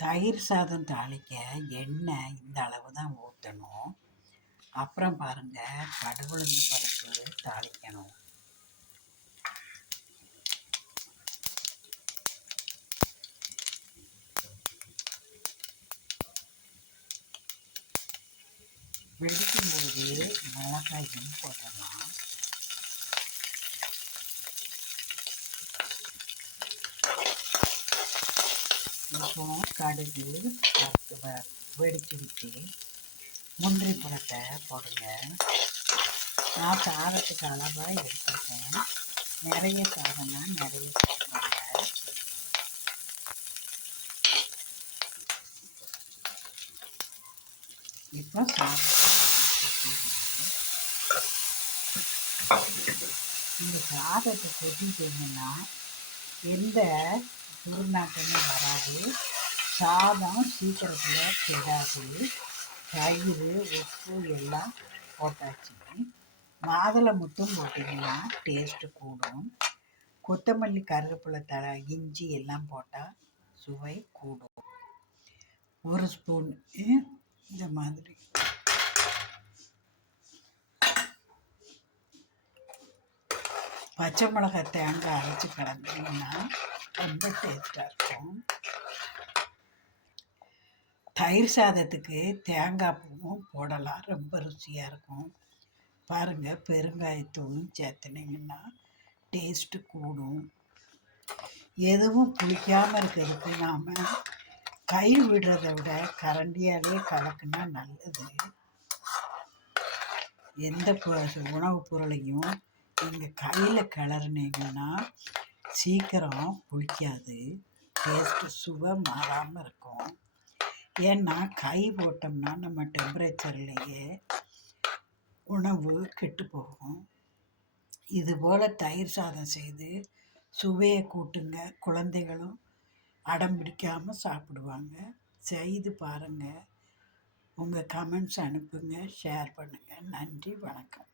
தயிர் சாதம் தாளிக்க எண்ணெய் இந்த அளவு தான் ஊற்றணும். அப்புறம் பாருங்கள், கடுகுளுந்து பருப்பு தாளிக்கணும். வெடிக்கும்போது மிளகாயும் போடலாம். இப்போ கடுகு வெடிச்சிருச்சு. முந்திரி பழத்தை போடுங்க. நான் சாதத்துக்கு அளவாக எடுத்துருக்கேன். நிறைய சாதம்னா நிறைய போடுவாங்க. இப்போ இந்த சாதத்தை கொட்டிட்டீங்கன்னா எந்த துர்நாற்றமே வராது. சாதம் சீக்கிரத்தில் கெடாது. தயிர், உப்பு எல்லாம் போட்டாச்சு. மாதுளை முத்தும் போட்டிங்கன்னா டேஸ்ட்டு கூடும். கொத்தமல்லி, கருவேப்பிலை தழை, இஞ்சி எல்லாம் போட்டால் சுவை கூடும். ஒரு ஸ்பூன் இந்த மாதிரி பச்சை மிளகாய் தேங்காய் அரைச்சி கலந்தீங்கன்னா ரொம்ப டேஸ்ட்டாக இருக்கும். தயிர் சாதத்துக்கு தேங்காய் பூவும் போடலாம், ரொம்ப ருசியாக இருக்கும். பாருங்கள், பெருங்காயத்தூளும் சேர்த்துனீங்கன்னா டேஸ்ட்டு கூடும். எதுவும் புளிக்காமல் இருக்கிறதுக்கு நாம் கை விடுறதை விட கரண்டியாலே கலக்குனா நல்லது. எந்த உணவுப் பொருளையும் நீங்கள் கையில் கிளறினீங்கன்னா சீக்கிரம் புளிக்காது. டேஸ்ட்டு சுவை மாறாமல் இருக்கும். ஏன்னா கை போட்டோம்னா நம்ம டெம்பரேச்சர்லேயே உணவு கெட்டு போகும். இதுபோல் தயிர் சாதம் செய்து சுவையை கூட்டுங்க. குழந்தைகளும் அடம் பிடிக்காமல் சாப்பிடுவாங்க. செய்து பாருங்கள். உங்கள் கமெண்ட்ஸ் அனுப்புங்க, ஷேர் பண்ணுங்கள். நன்றி, வணக்கம்.